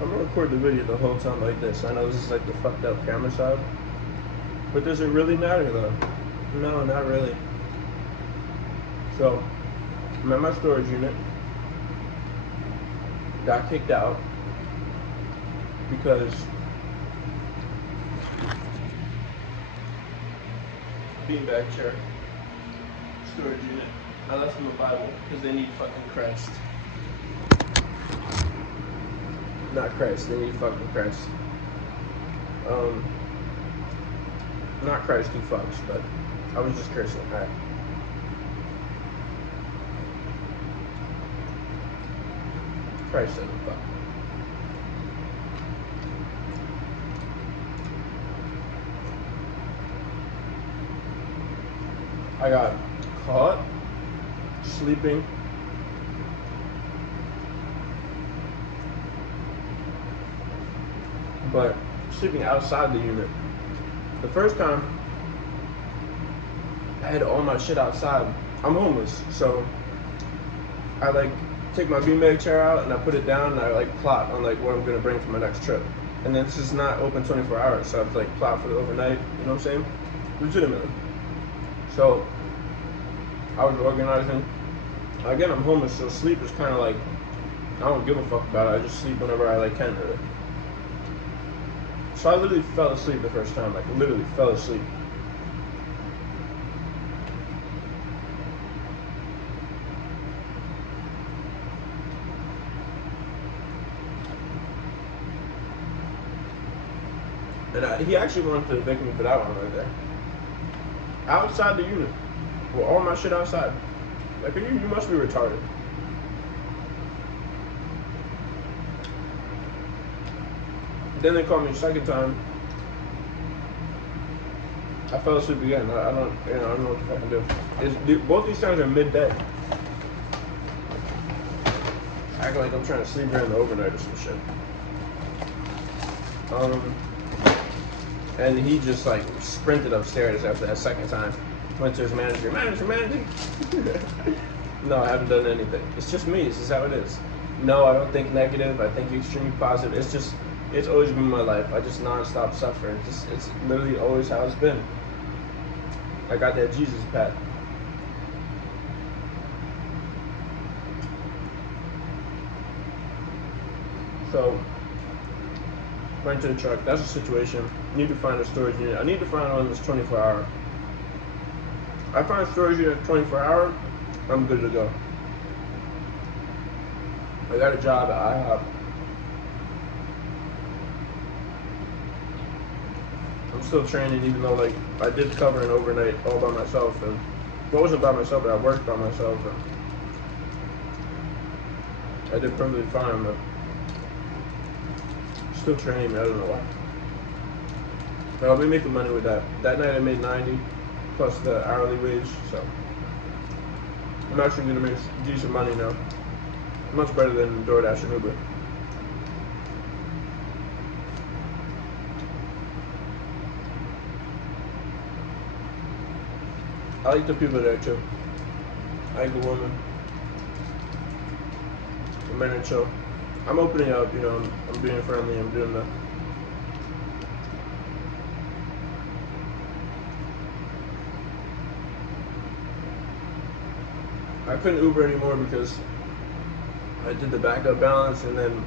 I'm gonna record the video the whole time like this. I know this is like the fucked up camera side, but does it really matter though? No, not really. So, I'm at my storage unit. Got kicked out because beanbag chair, storage unit. I left them a Bible because they need fucking Christ. Not Christ, they need fucking Christ. Not Christ who fucks, but I was just cursing. Alright. Christ doesn't fuck. I got caught sleeping but sleeping outside the unit. The first time I had all my shit outside. I'm homeless, so I like take my beanbag chair out and I put it down and I like plot on like what I'm gonna bring for my next trip. And then this is not open 24 hours, so I have to like plot for the overnight, you know what I'm saying? Legitimately. So I was organizing. Again, I'm homeless, so sleep is kind of like, I don't give a fuck about it. I just sleep whenever I like can, really. So I literally fell asleep the first time, like literally fell asleep. And he actually wanted to evict me for that one right there. Outside the unit. With all my shit outside. Like, you must be retarded. Then they called me a second time. I fell asleep again. I don't know what to fucking do. Both these times are midday. I act like I'm trying to sleep during the overnight or some shit. And he just like sprinted upstairs after that second time. Went to his manager. Manager. No, I haven't done anything. It's just me. This is how it is. No, I don't think negative. I think extremely positive. It's always been my life. I just non-stop suffer. It's literally always how it's been. I got that Jesus pat. So, went to the truck. That's the situation. Need to find a storage unit. I need to find one that's 24 hour. I find a storage unit 24 hour, I'm good to go. I got a job at IHOP. I'm still training, even though like I did cover an overnight all by myself, and well, it wasn't by myself, but I worked by myself, and I did perfectly fine, but still training. I don't know why. But I'll be making money with that. That night I made 90 plus the hourly wage, so I'm actually gonna make decent money now. Much better than DoorDash and Uber. I like the people there too. I like the woman. The men are chill. I'm opening up, you know, I'm being friendly, I'm doing the I couldn't Uber anymore because I did the backup balance and then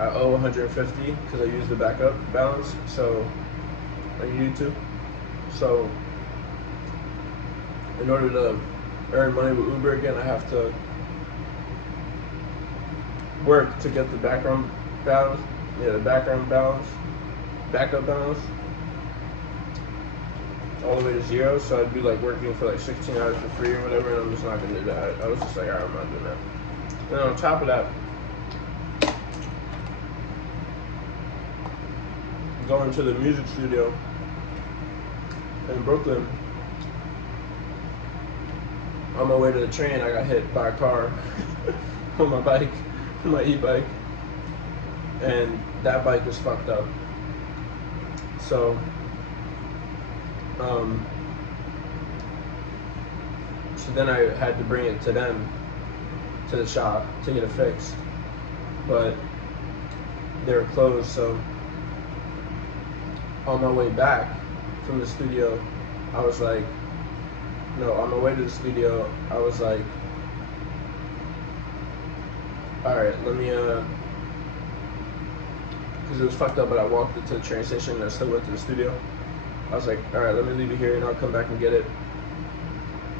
I owe 150 because I used the backup balance, so I needed to. So in order to earn money with Uber again, I have to work to get the background balance. Yeah, the background balance, backup balance, all the way to zero. So I'd be like working for like 16 hours for free or whatever, and I'm just not gonna do that. I was just like, alright, I'm not doing that. And on top of that, going to the music studio in Brooklyn. On my way to the train, I got hit by a car on my bike, my e-bike, and that bike was fucked up. So, so then I had to bring it to them, to the shop, to get it fixed. But they were closed. So on my way back from the studio, I was like, no, on my way to the studio, I was like, all right, let me, because it was fucked up, but I walked into the train station and I still went to the studio. I was like, all right, let me leave it here and I'll come back and get it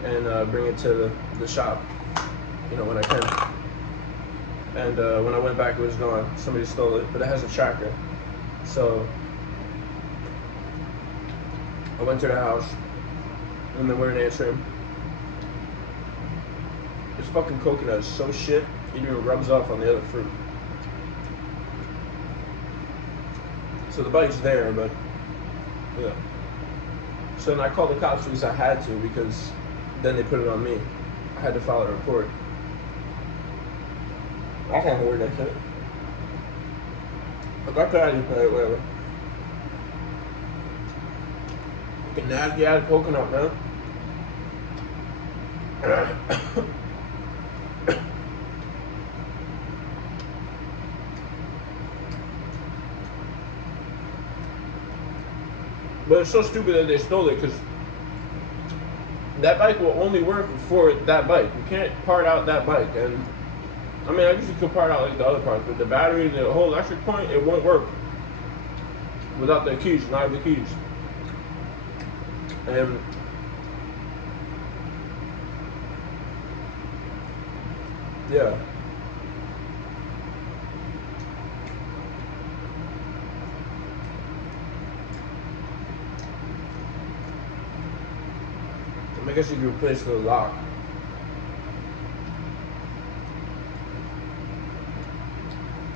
and bring it to the shop, you know, when I can. And when I went back, it was gone. Somebody stole it, but it has a tracker. So I went to the house and they weren't answering. This fucking coconut is so shit, it even rubs off on the other fruit. So the bite's there, but yeah. So then I called the cops because I had to, because then they put it on me. I had to file a report. I can't avoid that shit. If I could, I'd just pay it, whatever. Fucking nasty ass coconut, man. But it's so stupid that they stole it, because that bike will only work for that bike. You can't part out that bike. And I mean, I guess you could part out like the other parts, but the battery, the whole electric point, it won't work without the keys, not the keys. And yeah. I guess you could replace the lock.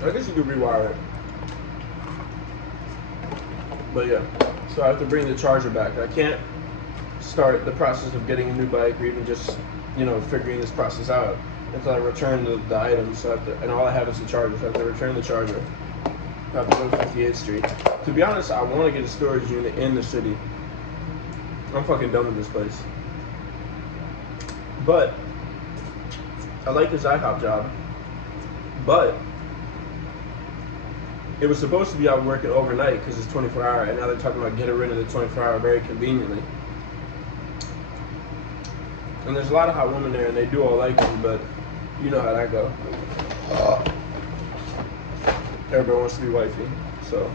I guess you could rewire it. But yeah, so I have to bring the charger back. I can't start the process of getting a new bike or even just, you know, figuring this process out until I return the items. So I have to, and all I have is the charger, so I have to return the charger. I have to go to 58th Street. To be honest, I want to get a storage unit in the city. I'm fucking done with this place. But I like this IHOP job, but it was supposed to be out working overnight because it's 24 hour, and now they're talking about getting rid of the 24 hour very conveniently. And there's a lot of hot women there, and they do all like them, but you know how that go. Everybody wants to be wifey, so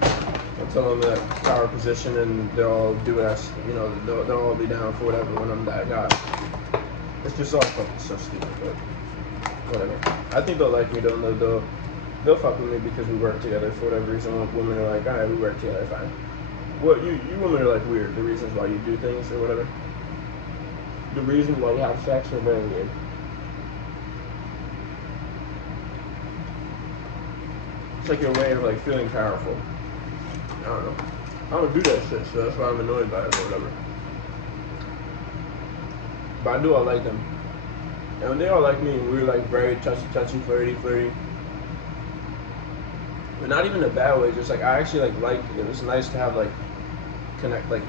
I tell them that power position, and they'll all do what I, you know, they'll all be down for whatever when I'm that guy. It's just all fucking so stupid, but whatever. I think they'll like me though. They'll fuck with me because we work together for whatever reason. Women are like, alright, we work together, fine. Well, you women are like weird. The reasons why you do things or whatever. The reasons why you have sex are very weird. It's like your way of like feeling powerful. I don't know. I don't do that shit, so that's why I'm annoyed by it or whatever. But I do all like them. And they all like me. We're like very touchy, flirty. But not even in a bad way, just like I actually like it. It was nice to have like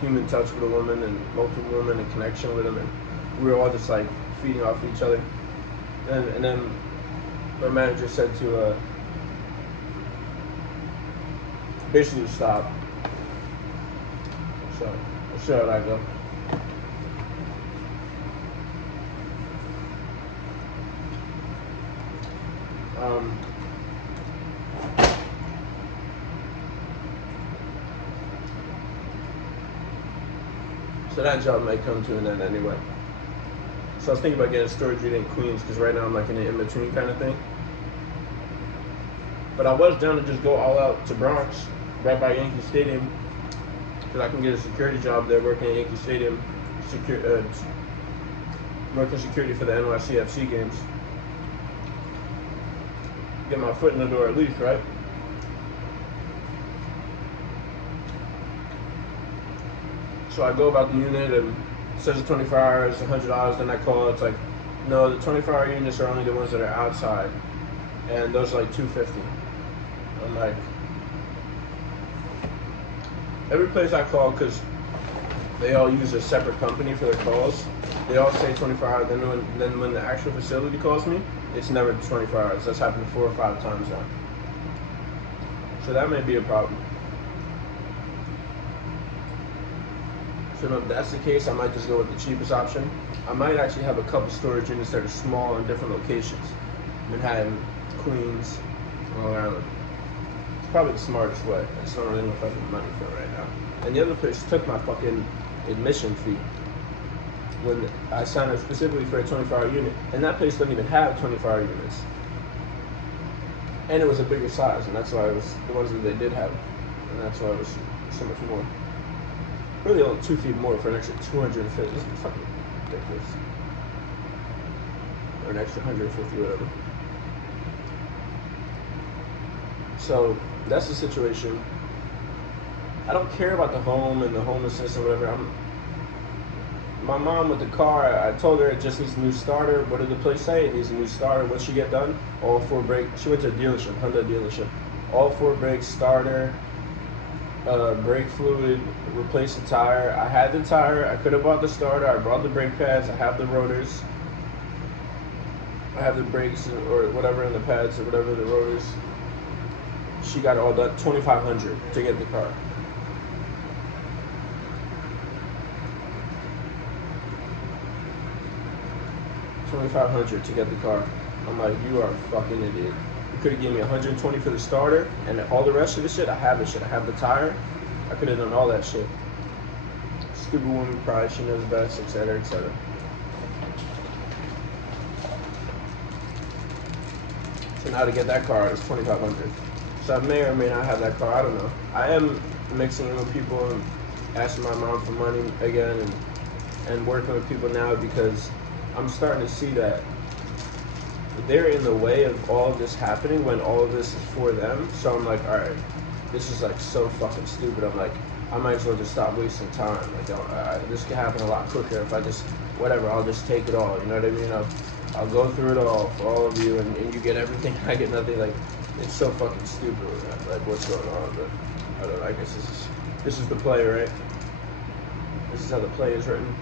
human touch with a woman and multiple women and connection with them, and we were all just like feeding off each other. And then my manager said to basically stop. So we'll see how that goes. So that job might come to an end anyway. So I was thinking about getting a storage unit in Queens, because right now I'm like in an in-between kind of thing. But I was down to just go all out to Bronx, right by Yankee Stadium, because I can get a security job there working at Yankee Stadium, working security for the NYCFC games. Get my foot in the door at least, right? So I go about the unit, and it says it's 24 hours, $100. Then I call, it's like, no, the 24-hour units are only the ones that are outside, and those are like $250. I'm like, every place I call, because they all use a separate company for their calls, they all say 24 hours. Then when the actual facility calls me, it's never 24 hours. That's happened 4 or 5 times now. So that may be a problem. So if that's the case, I might just go with the cheapest option. I might actually have a couple storage units that are small in different locations. Manhattan, Queens, Long Island. It's probably the smartest way. I just don't really know if I have the money for it right now. And the other place took my fucking admission fee when I signed up specifically for a 24-hour unit. And that place doesn't even have 24-hour units. And it was a bigger size, and that's why it was the ones that they did have. And that's why it was so much more. Really only 2 feet more for an extra 250. This is fucking ridiculous. Or an extra 150, whatever. So that's the situation. I don't care about the home and the homelessness and whatever. My mom with the car, I told her it just needs a new starter. What did the place say? It needs a new starter. What'd she get done? All 4 brakes. She went to a dealership, Hyundai dealership. All 4 brakes, starter, brake fluid, replace the tire. I had the tire. I could have bought the starter. I brought the brake pads. I have the rotors. I have the brakes or whatever in the pads or whatever the rotors. She got it all done. $2,500 to get the car. $2,500 to get the car. I'm like, you are a fucking idiot. You could have given me $120 for the starter, and all the rest of the shit, I have the shit. I have the tire. I could have done all that shit. Stupid woman pride, she knows best, etc., etc. So now to get that car is $2,500. So I may or may not have that car. I don't know. I am mixing in with people and asking my mom for money again, and working with people now because I'm starting to see that they're in the way of all of this happening when all of this is for them. So I'm like, all right, this is like so fucking stupid. I'm like, I might as well just stop wasting time. Like, this could happen a lot quicker if I just, whatever, I'll just take it all. You know what I mean? I'll go through it all for all of you, and you get everything. I get nothing. Like, it's so fucking stupid. Like, what's going on? But I don't know. I guess this is the play, right? This is how the play is written.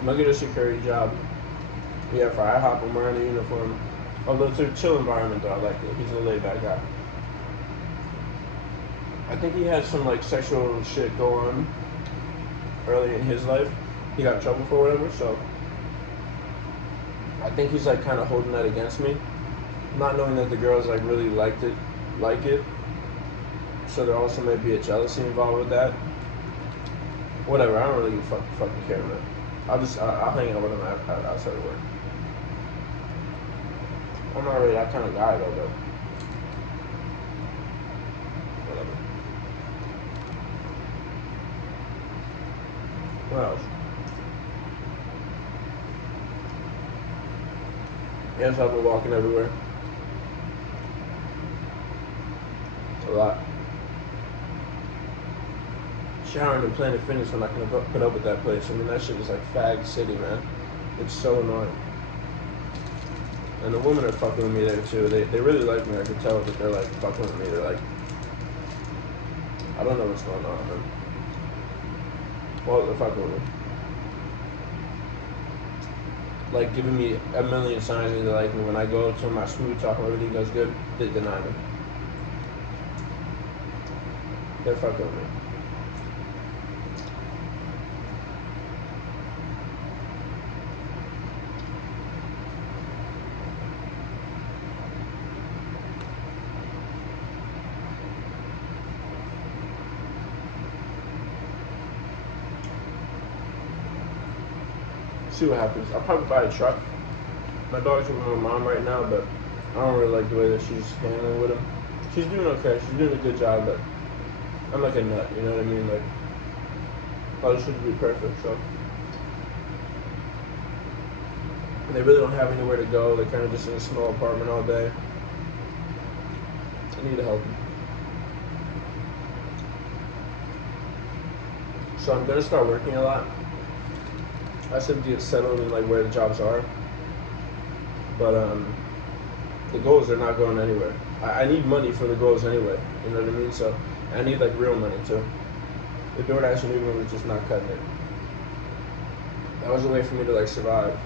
I'm gonna get a security job. Yeah, for IHOP, I'm wearing a uniform. Although it's a chill environment though, I like it. He's a laid back guy. I think he had some like sexual shit go on early in his life. He got in trouble for whatever, so I think he's like kind of holding that against me. Not knowing that the girls like really like it. So there also may be a jealousy involved with that. Whatever, I don't really fucking care, man. I'll hang out with him outside of work. I'm not really that kind of guy though. Whatever. What else? Yes, I've been walking everywhere. A lot. Showering and Planet Fitness when I can put up with that place. I mean, that shit is like fag city, man. It's so annoying. And the women are fucking with me there too. They really like me. I can tell that they're like fucking with me. They're like, I don't know what's going on, man. Well, they're fucking with me. Like giving me a million signs that they like me. When I go to my smooth talk and everything goes good, they deny me. They're fucking with me. See what happens. I'll probably buy a truck. My dog's with my mom right now, but I don't really like the way that she's handling with him. She's doing okay. She's doing a good job, but I'm like a nut. You know what I mean? Like, all this should be perfect. So, and they really don't have anywhere to go. They're kind of just in a small apartment all day. I need to help them. So I'm gonna start working a lot. I just have to get settled in like where the jobs are, but the goals are not going anywhere. I need money for the goals anyway. You know what I mean? So I need like real money too. The DoorDash and Uber was just not cutting it. That was a way for me to like survive.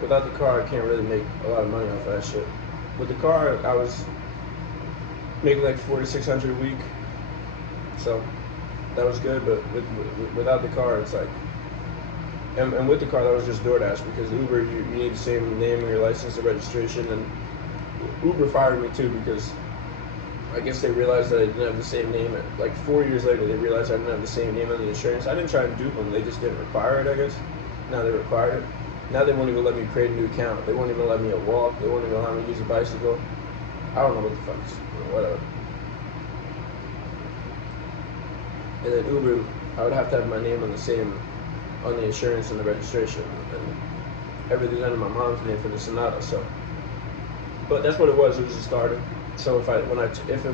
Without the car, I can't really make a lot of money off of that shit. With the car, I was making like $400 to $600 a week, so that was good. But without the car, it's like, and with the car, that was just DoorDash, because Uber, you need the same name in your license and registration, and Uber fired me too because I guess they realized that I didn't have the same name. Like 4 years later, they realized I didn't have the same name on the insurance. I didn't try and dupe them; they just didn't require it, I guess. Now they require it. Now they won't even let me create a new account. They won't even let me walk. They won't even allow me to use a bicycle. I don't know what the fuck is, whatever. And then Uber, I would have to have my name on the insurance and the registration, and everything's under my mom's name for the Sonata. So, but that's what it was. It was a starter. So if and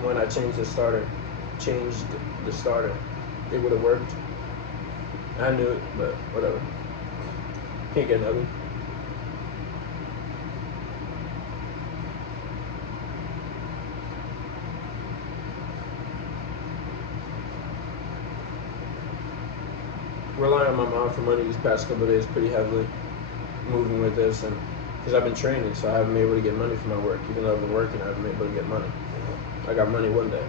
when I changed the starter, it would have worked. I knew it, but whatever. Can't get nothing. Relying on my mom for money these past couple of days pretty heavily, moving with this, and because I've been training, so I haven't been able to get money for my work. Even though I've been working, I haven't been able to get money. I got money one day,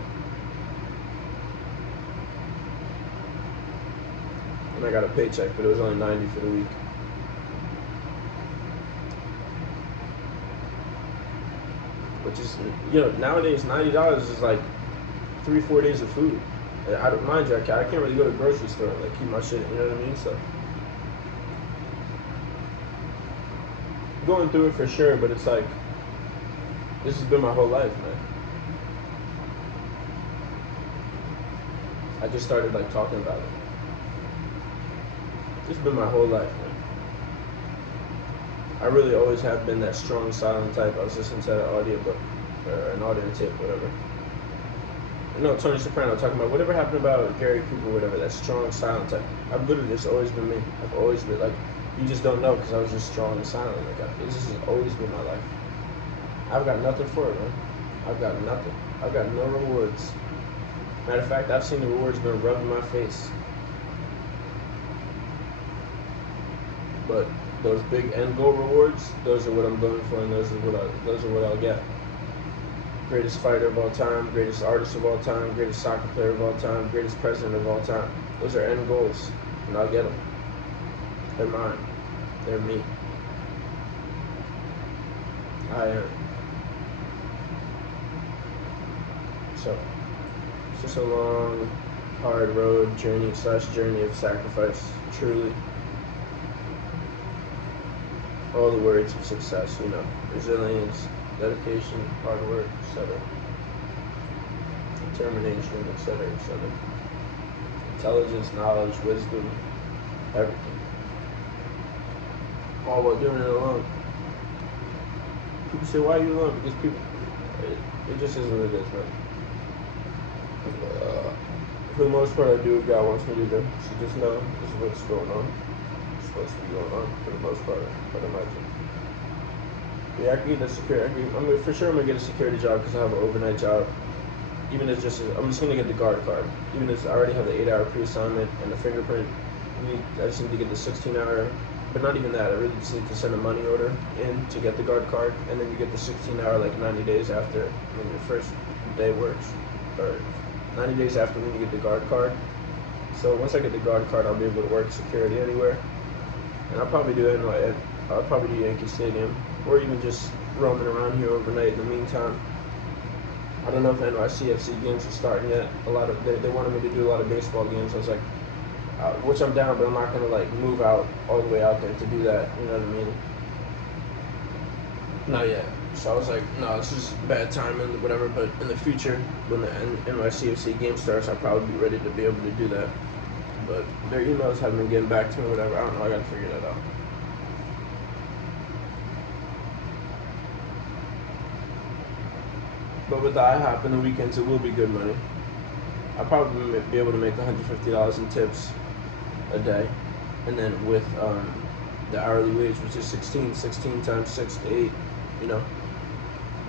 and I got a paycheck, but it was only $90 for the week. Which is, nowadays $90 is like 3-4 days of food. I don't mind you, I can't really go to the grocery store and like keep my shit, you know what I mean? So going through it for sure, but it's like, this has been my whole life, man. I just started like talking about it. This has been my whole life, man. I really always have been that strong silent type. I was listening to an audiobook or an audio tape, whatever. No, Tony Soprano talking about whatever happened about Gary Cooper, whatever, that strong silent type. I've literally, it's always been me. I've always been like, you just don't know because I was just strong and silent. Like, this has always been my life. I've got nothing for it, man. I've got nothing. I've got no rewards. Matter of fact, I've seen the rewards been rubbed in my face. But those big end goal rewards, those are what I'm going for, and those are what I'll get. Greatest fighter of all time, greatest artist of all time, greatest soccer player of all time, greatest president of all time. Those are end goals, and I'll get them. They're mine. They're me. I am. So, it's just a long, hard road, journey of sacrifice, truly. All the words of success, resilience, dedication, hard work, etc. Determination, etc., etc. Intelligence, knowledge, wisdom, everything. All while doing it alone. People say, why are you alone? Because it just is what it is, man. For the most part, I do what God wants me to do. So just know this is what's going on. It's supposed to be going on for the most part, I'd imagine. Yeah, I can get a security. For sure, I'm gonna get a security job because I have an overnight job. Even as I'm just gonna get the guard card. Even as I already have the 8-hour pre-assignment and the fingerprint. I just need to get the 16-hour. But not even that. I really just need to send a money order in to get the guard card, and then you get the 16-hour like 90 days after when your first day works, or 90 days after when you get the guard card. So once I get the guard card, I'll be able to work security anywhere, and I'll probably do it I'll probably do Yankee Stadium, or even just roaming around here overnight in the meantime. I don't know if NYCFC games are starting yet. They wanted me to do a lot of baseball games. I was like, which I'm down, but I'm not gonna like move out all the way out there to do that. You know what I mean? Not yet. So I was like, no, it's just bad timing, whatever. But in the future, when the NYCFC game starts, I'll probably be ready to be able to do that. But their emails haven't been getting back to me, whatever. I don't know. I gotta figure that out. But with the IHOP in the weekends, it will be good money. I'll probably be able to make $150 in tips a day, and then with the hourly wage, which is 16 times 6 to 8,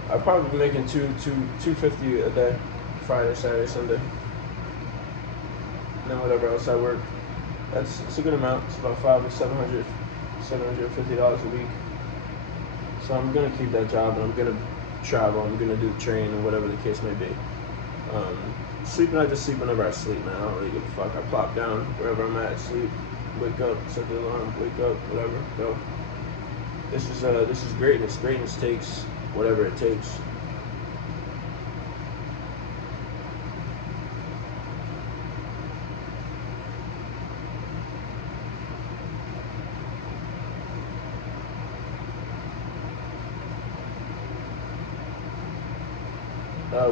I'll probably be making $250 a day, Friday, Saturday, Sunday. and then whatever else I work. It's a good amount. It's about $750 a week. So I'm gonna keep that job, and I'm gonna travel. I'm gonna do the train, or whatever the case may be. Sleeping, I just sleep whenever I sleep, man. I don't really give a fuck. I plop down wherever I'm at, sleep, wake up, set the alarm, wake up, whatever, go. This is greatness. Greatness takes whatever it takes.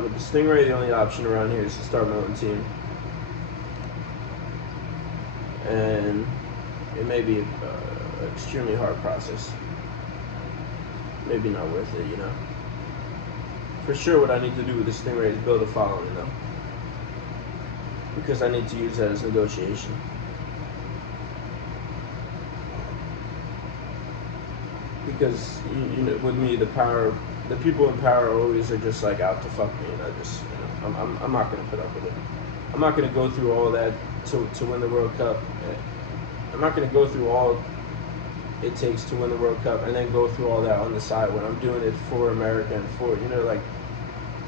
With the Stingray, the only option around here is to start my own team. And it may be an extremely hard process. Maybe not worth it, you know. For sure, what I need to do with the Stingray is build a following, though. Because I need to use that as negotiation. Because, you know, with me, the people in power always are just like out to fuck me, and I just, you know, I'm not gonna put up with it. I'm not gonna go through all that to win the World Cup. I'm not gonna go through all it takes to win the World Cup and then go through all that on the side when I'm doing it for America and for, you know, like,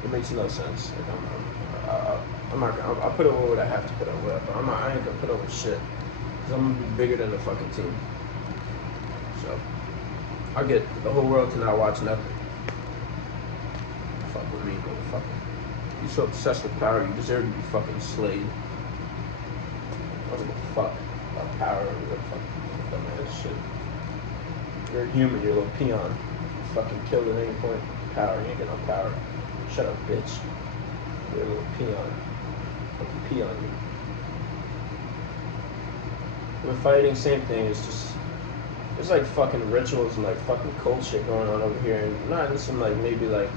it makes no sense. Like, I'm not gonna, I'll put up with what I have to put up with, but I ain't gonna put up with shit. Cause I'm gonna be bigger than the fucking team. So, I'll get the whole world to not watch nothing. Fuck with me, motherfucker. You're so obsessed with power, you deserve to be fucking slayed. I don't give a fuck about power, or what fuck, dumbass shit. You're a human, you're a little peon. You fucking killed at any point. Power, you ain't got no power. Shut up, bitch. You're a little peon. Fucking pee on you. With fighting, same thing, it's just, there's like fucking rituals and like fucking cult shit going on over here, and not in some like maybe like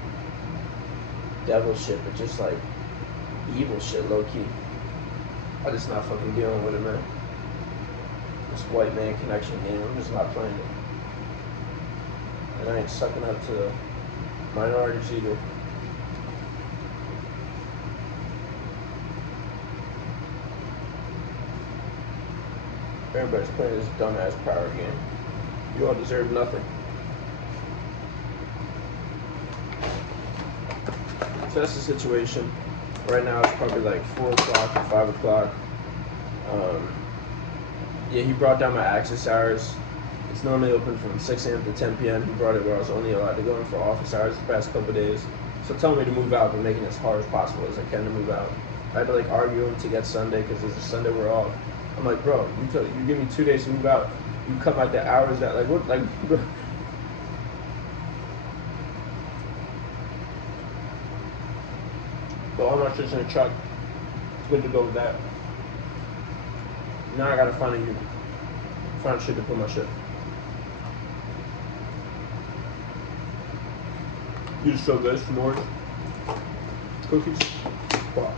devil shit, but just like evil shit, low key. I'm just not fucking dealing with it, man. This white man connection game, I'm just not playing it. And I ain't sucking up to minorities either. Everybody's playing this dumbass power game. You all deserve nothing. So that's the situation. Right now it's probably like 4 o'clock or 5 o'clock. Yeah, he brought down my access hours. It's normally open from 6 a.m. to 10 p.m. He brought it where I was only allowed to go in for office hours the past couple of days. So telling me to move out, but making it as hard as possible as I can to move out. I had to like argue him to get Sunday because there's a Sunday we're off. I'm like, bro, you give me 2 days to move out. You cut like the hours that, like, what, like, bro. But all my shit's in the truck. It's good to go with that. Now I gotta find shit to put my shit. These are so good. S'mores, cookies. Wow.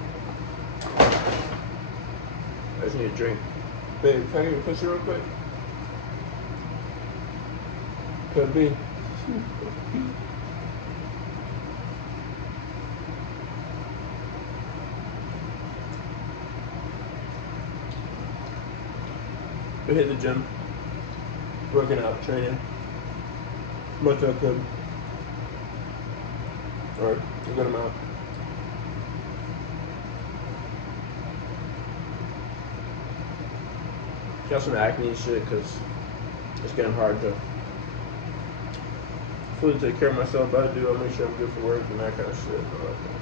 I just need a drink. Babe, can I get a pussy real quick? Could be. I hit the gym, working out, training, much I could, or a good amount. Got some acne and shit because it's getting hard to fully take care of myself, but I do. I'll make sure I'm good for work and that kind of shit and all that kind of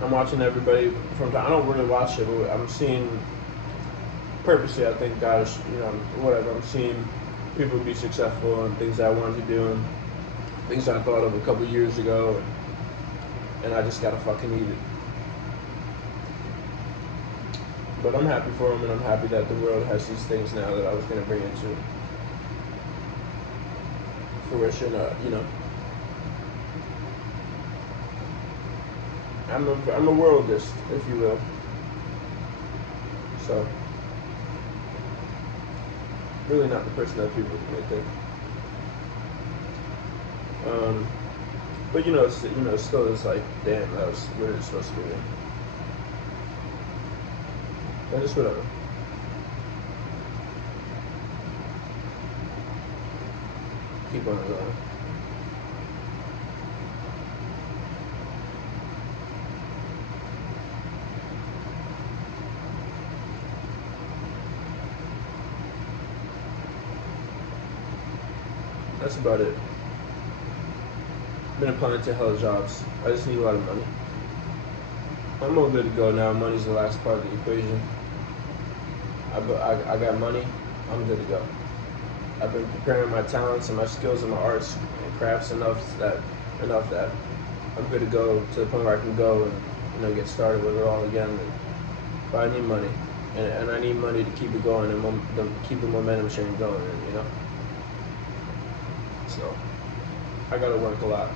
shit. I'm watching everybody from time. I don't really watch it, but I'm seeing purposely. I think God is, you know, whatever. I'm seeing people be successful and things I wanted to do and things I thought of a couple years ago, and I just gotta fucking eat it. But I'm happy for them, and I'm happy that the world has these things now that I was gonna bring into fruition. You know, I'm a worldist, if you will. So, really not the person that people may think. But you know, it's still is like, damn, that was really supposed to be me. Or just whatever. Keep on going. That's about it. Been applying to hella jobs. I just need a lot of money. I'm all good to go now. Money's the last part of the equation. I got money. I'm good to go. I've been preparing my talents and my skills and my arts and crafts enough that I'm good to go to the point where I can go and get started with it all again. But I need money, and I need money to keep it going and keep the momentum chain going. So I gotta work a lot.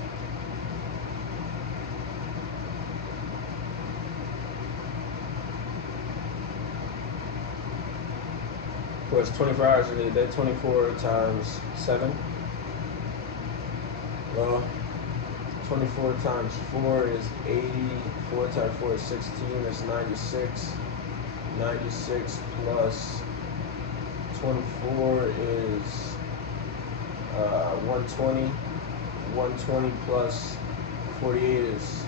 Well, it's 24 hours in a day, 24 times 7. Well, 24 times 4 is 80. 4 times 4 is 16. That's 96. 96 plus 24 is 120. 120 plus 48 is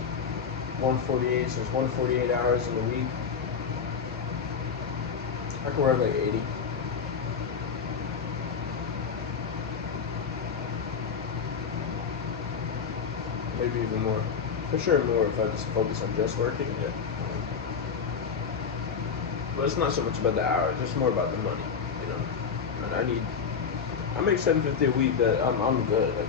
148. So it's 148 hours in a week. I can work like 80. Maybe even more. For sure more if I just focus on just working, yeah. But it's not so much about the hours, it's more about the money, And I make $750 a week that I'm good. Like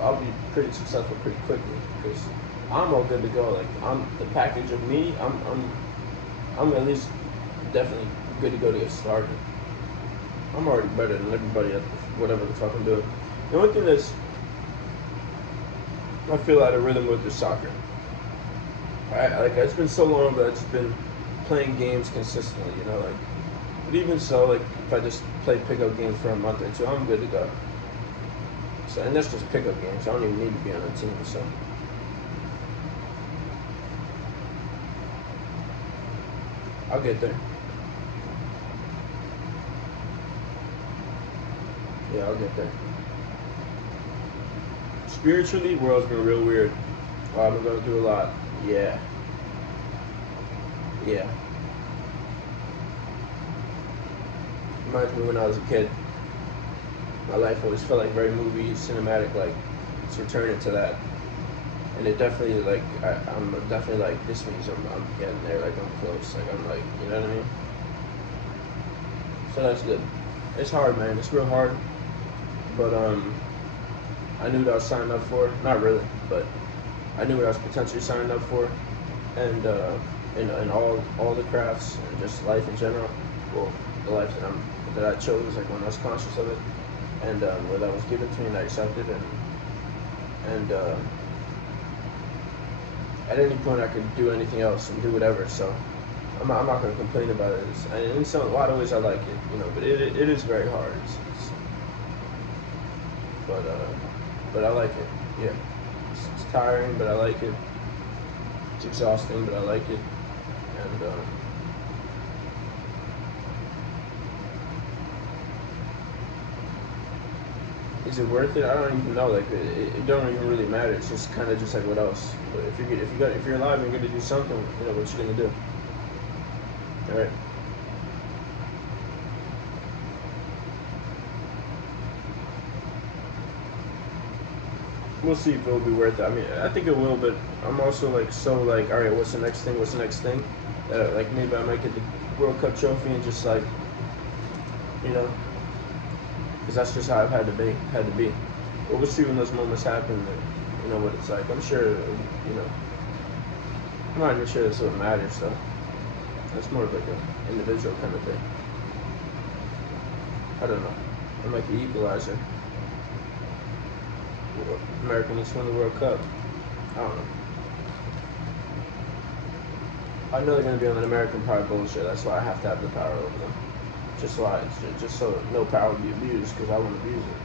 I'll be pretty successful pretty quickly because I'm all good to go. Like I'm the package of me, I'm at least definitely good to go to get started. I'm already better than everybody at whatever the fuck I'm doing. The only thing I feel out of rhythm with is soccer. It's been so long, but I've just been playing games consistently, But even so, if I just play pickup games for a month or two, I'm good to go. So, and that's just pickup games. I don't even need to be on a team, so. I'll get there. Yeah, I'll get there. Spiritually, the world's been real weird. I've been going through a lot. Yeah. Reminds me when I was a kid. My life always felt like very movie, cinematic, like it's returning to that. And it definitely, I'm definitely this means I'm getting there, I'm close, I'm you know what I mean? So that's good. It's hard, man. It's real hard. But, I knew what I was signing up for. Not really, but I knew what I was potentially signing up for. And, in all the crafts and just life in general. Well, the life that I chose, when I was conscious of it. And, when that was given to me and I accepted and at any point I could do anything else and do whatever, so I'm not going to complain about it. And in a lot of ways I like it, but it is very hard. But I like it, yeah. It's tiring, but I like it. It's exhausting, but I like it. And is it worth it? I don't even know. It don't even really matter. It's just kind of just what else. But if you're alive and you're gonna do something, what you gonna do? All right. We'll see if it'll be worth it. I mean, I think it will, but I'm also all right, what's the next thing? What's the next thing? Maybe I might get the World Cup trophy and just because that's just how I've had to be. But we'll see when those moments happen. What it's like. I'm sure. I'm not even sure that's what matters though. That's more of an individual kind of thing. I don't know. I'm like the equalizer. America needs to win the World Cup. I don't know. I know they're going to be on an American Pride bullshit. That's why I have to have the power over them. Just so no power will be abused because I won't abuse it.